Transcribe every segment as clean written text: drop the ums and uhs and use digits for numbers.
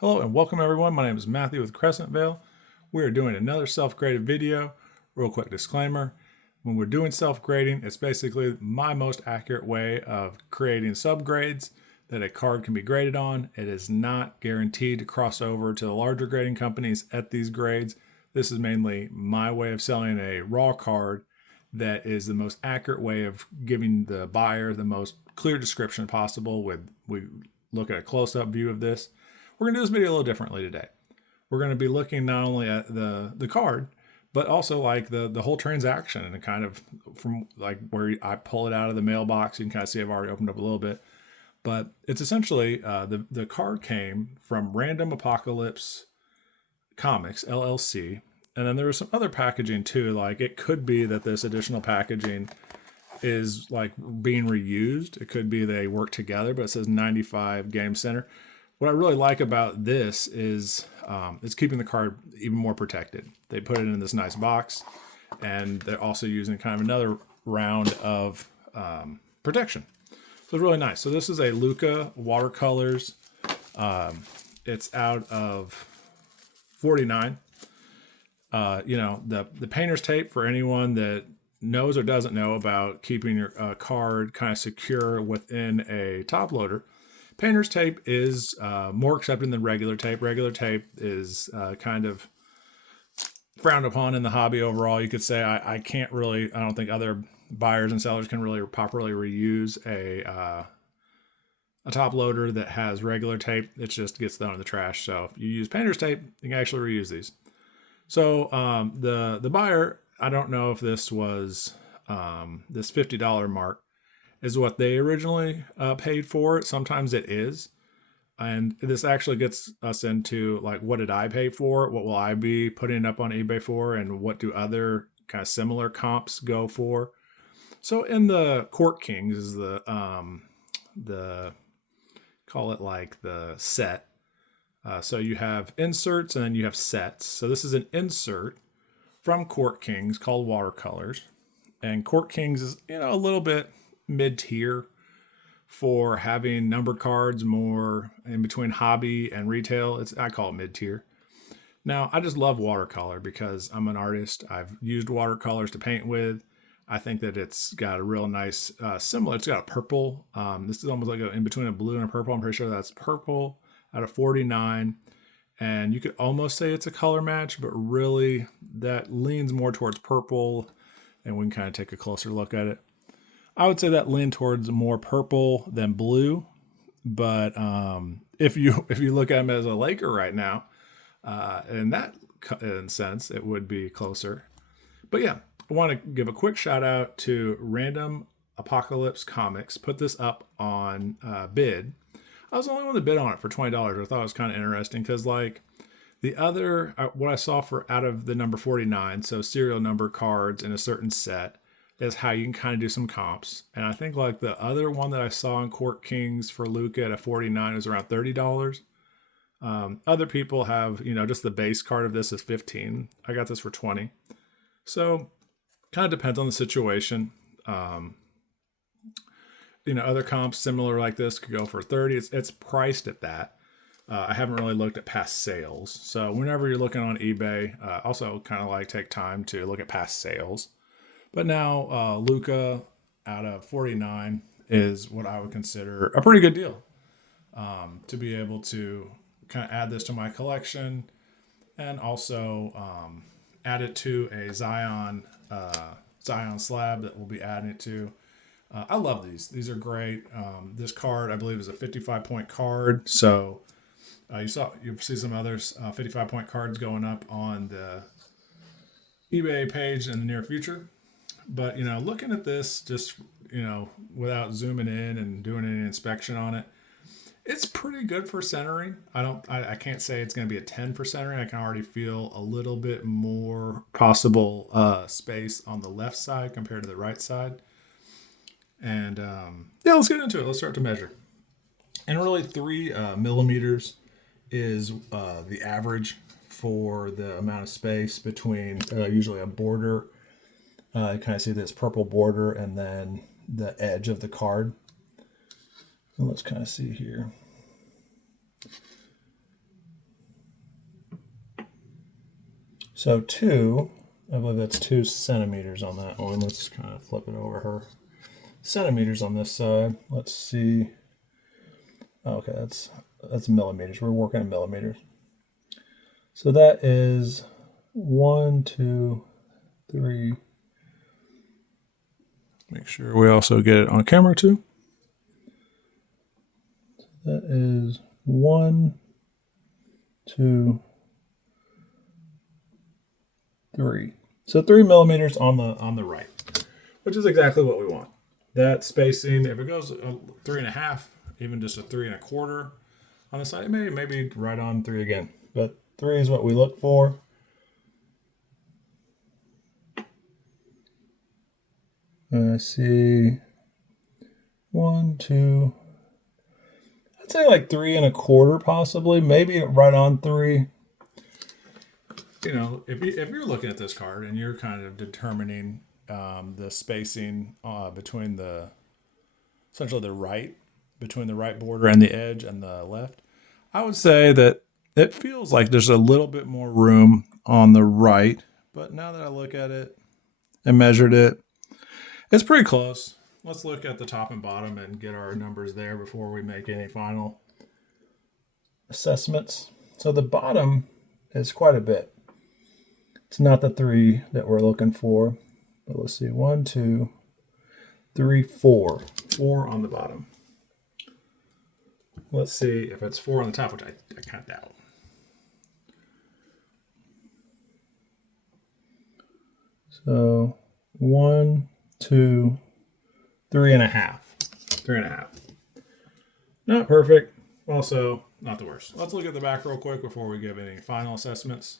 Hello and welcome everyone. My name is Matthew with Crescent Vale. We are doing another self-graded video. Real quick disclaimer. When we're doing self-grading, it's basically my most accurate way of creating subgrades that a card can be graded on. It is not guaranteed to cross over to the larger grading companies at these grades. This is mainly my way of selling a raw card that is the most accurate way of giving the buyer the most clear description possible. We look at a close-up view of this. We're going to do this video a little differently today. We're going to be looking not only at the card, but also like the whole transaction and kind of from like where I pull it out of the mailbox. You can kind of see I've already opened up a little bit. But it's essentially the card came from Random Apocalypse Comics, LLC. And then there was some other packaging too. Like it could be that this additional packaging is like being reused. It could be they work together, but it says 95 Game Center. What I really like about this is it's keeping the card even more protected. They put it in this nice box, and they're also using kind of another round of protection. So it's really nice. So this is a Luka watercolors. It's out of 49. The painter's tape for anyone that knows or doesn't know about keeping your card kind of secure within a top loader. Painter's tape is more accepted than regular tape. Regular tape is kind of frowned upon in the hobby overall. You could say I don't think other buyers and sellers can really properly reuse a top loader that has regular tape. It just gets thrown in the trash. So if you use painter's tape, you can actually reuse these. So the buyer, I don't know if this was this $50 mark is what they originally paid for it. Sometimes it is. And this actually gets us into like, what did I pay for it? What will I be putting it up on eBay for? And what do other kind of similar comps go for? So in the Court Kings is the call it like the set. So you have inserts and then you have sets. So this is an insert from Court Kings called Watercolors. And Court Kings is, a little bit mid-tier for having numbered cards more in between hobby and retail. I call it mid-tier. Now, I just love watercolor because I'm an artist. I've used watercolors to paint with. I think that it's got a real nice similar. It's got a purple. This is almost like in between a blue and a purple. I'm pretty sure that's purple out of 49. And you could almost say it's a color match, but really that leans more towards purple. And we can kind of take a closer look at it. I would say that lean towards more purple than blue, but if you look at him as a Laker right now, in that sense, it would be closer. But yeah, I want to give a quick shout out to Random Apocalypse Comics. Put this up on bid. I was the only one that bid on it for $20. I thought it was kind of interesting because like the other, what I saw for out of the number 49, so serial number cards in a certain set, is how you can kind of do some comps. And I think like the other one that I saw in Court Kings for Luka at a 49 is around $30. Other people have, just the base card of this is 15. I got this for 20. So kind of depends on the situation. Other comps similar like this could go for 30. It's priced at that. I haven't really looked at past sales. So whenever you're looking on eBay, also kind of like take time to look at past sales. But now Luka out of 49 is what I would consider a pretty good deal to be able to kind of add this to my collection and also add it to a Zion slab that we'll be adding it to. I love these. These are great. This card, I believe, is a 55-point card. So you see some others 55-point cards going up on the eBay page in the near future. But, looking at this just, without zooming in and doing any inspection on it, it's pretty good for centering. I can't say it's going to be a 10 for centering. I can already feel a little bit more possible space on the left side compared to the right side. And let's get into it. Let's start to measure. And really 3 millimeters is the average for the amount of space between usually a border. You kind of see this purple border and then the edge of the card. So let's kind of see here. So 2, I believe that's 2 centimeters on that one. Let's kind of flip it over her. Centimeters on this side. Let's see. Okay, that's millimeters. We're working in millimeters. So that is 1, 2, 3. Make sure we also get it on camera too. That is 1, 2, 3. So 3 millimeters on the right, which is exactly what we want. That spacing, if it goes 3.5, even just a 3 1/4 on the side, maybe right on 3 again. But 3 is what we look for. I see 1, 2. I'd say like 3 1/4 possibly, maybe right on 3. You know, if you're looking at this card and you're kind of determining the spacing between essentially the right, between the right border and the edge and the left, I would say that it feels like there's a little bit more room on the right. But now that I look at it and measured it, it's pretty close. Let's look at the top and bottom and get our numbers there before we make any final assessments. So the bottom is quite a bit. It's not the 3 that we're looking for, but let's see, 1, 2, 3, 4. 4 on the bottom. Let's see if it's 4 on the top, which I can't doubt. So 1, 2, 3.5. 3.5. Not perfect. Also, not the worst. Let's look at the back real quick before we give any final assessments.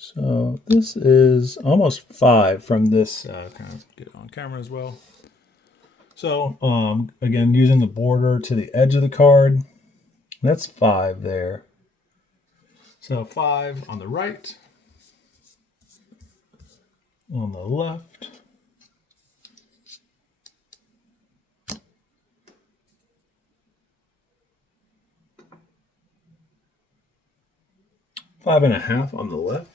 So this is almost 5 from this. Kind of get on camera as well. So again, using the border to the edge of the card, that's 5 there. So 5 on the right, on the left, five and a half on the left.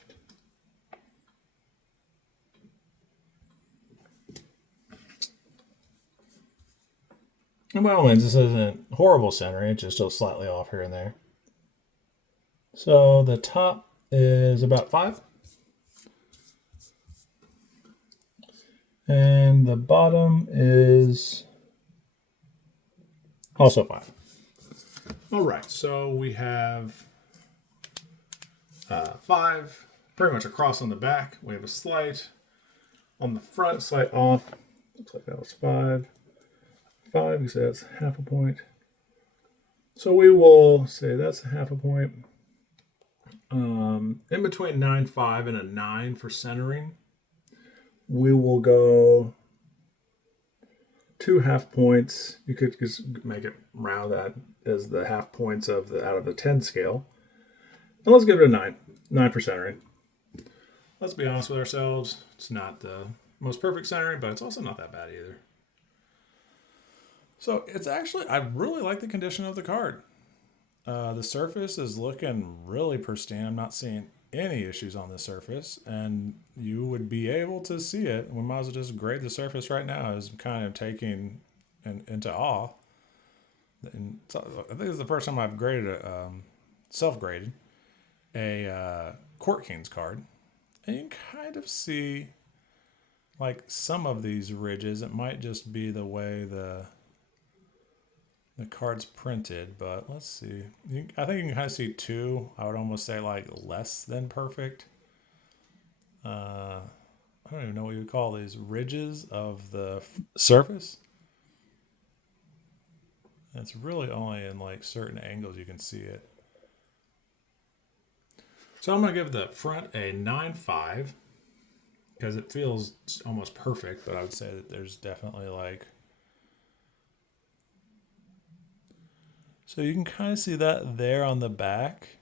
And by all means, this isn't horrible centering, it's just still slightly off here and there. So the top is about 5. And the bottom is also 5. All right, so we have 5 pretty much across on the back. We have a slight on the front, slight off. Looks like that was 5. 5, you say that's half a point. So we will say that's a half a point. In between 9.5 and a 9 for centering, we will go 2 half points. You could just make it round that as the half points out of the 10 scale. And let's give it a 9. 9 for centering. Let's be honest with ourselves. It's not the most perfect centering, but it's also not that bad either. So it's actually, I really like the condition of the card. The surface is looking really pristine. I'm not seeing any issues on the surface, and you would be able to see it. We might as well just grade the surface right now as kind of taking into awe. And so I think it's the first time I've graded self-graded a Court Kings card, and you can kind of see like some of these ridges. It might just be the way the card's printed, but let's see. I think you can kind of see 2. I would almost say like less than perfect. I don't even know what you would call these ridges of the surface. It's really only in like certain angles you can see it. So I'm going to give the front a 9.5 because it feels almost perfect, but I would say that there's definitely like, so you can kind of see that there on the back.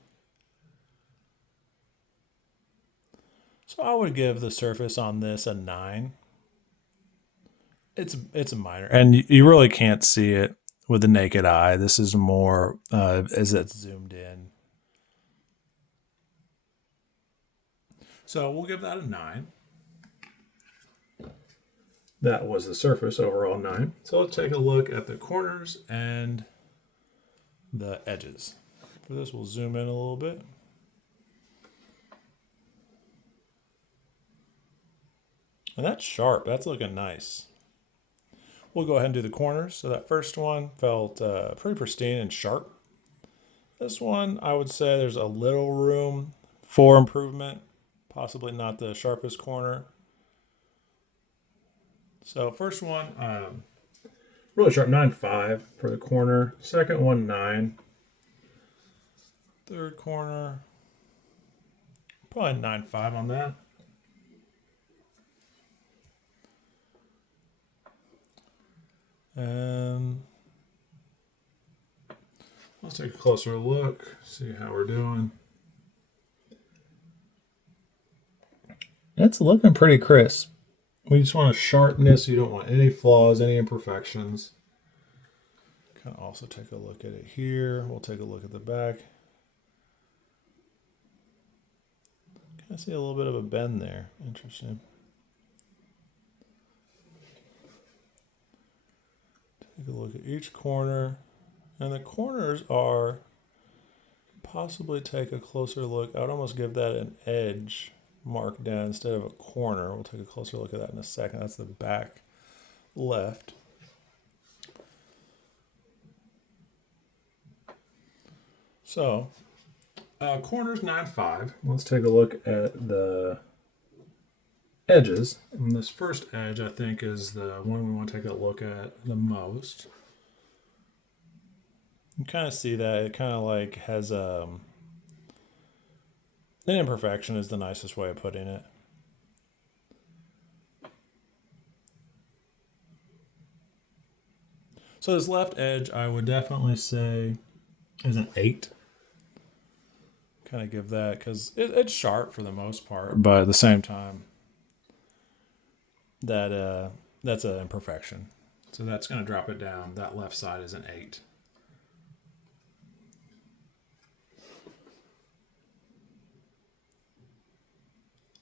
So I would give the surface on this a 9. It's a minor, and you really can't see it with the naked eye. This is more as it's zoomed in. So we'll give that a 9. That was the surface, overall 9. So let's take a look at the corners and the edges. For this, we'll zoom in a little bit. And that's sharp. That's looking nice. We'll go ahead and do the corners. So that first one felt pretty pristine and sharp. This one, I would say there's a little room for improvement. Possibly not the sharpest corner. So first one, really sharp, 9.5 for the corner. Second one, 9. Third corner, probably 9.5 on that. And let's take a closer look, see how we're doing. It's looking pretty crisp. We just want a sharpness. You don't want any flaws, any imperfections. Can also take a look at it here. We'll take a look at the back. Can I see a little bit of a bend there? Interesting. Take a look at each corner. And the corners are, possibly take a closer look. I would almost give that an edge mark down instead of a corner. We'll take a closer look at that in a second. That's the back left. So, corners 9.5. Let's take a look at the edges. And this first edge, I think, is the one we want to take a look at the most. You kind of see that it kind of like has an imperfection is the nicest way of putting it. So this left edge, I would definitely say is an 8. Kind of give that, because it's sharp for the most part, but at the same time, that's an imperfection. So that's going to drop it down. That left side is an 8.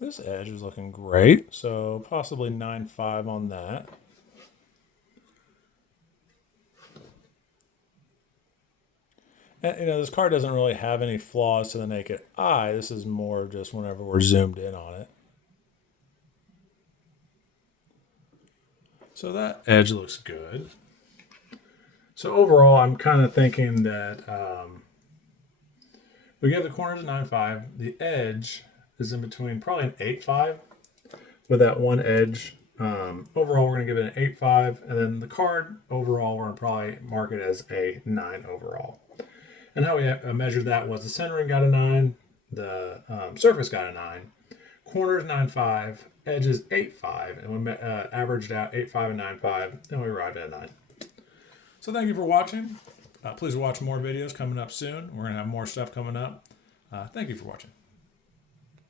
This edge is looking great, so possibly 9.5 on that. And, this card doesn't really have any flaws to the naked eye. This is more just whenever we're zoomed in on it. So that edge looks good. So overall, I'm kind of thinking that we give the corners a 9.5. The edge is in between probably an 8.5 with that one edge. Overall, we're going to give it an 8.5. And then the card, overall, we're going to probably mark it as a 9 overall. And how we measured that was the centering got a 9, the surface got a 9, corners 9.5, edges 8.5, and we averaged out 8.5 and 9.5, and we arrived at a 9. So thank you for watching. Please watch more videos coming up soon. We're going to have more stuff coming up. Thank you for watching.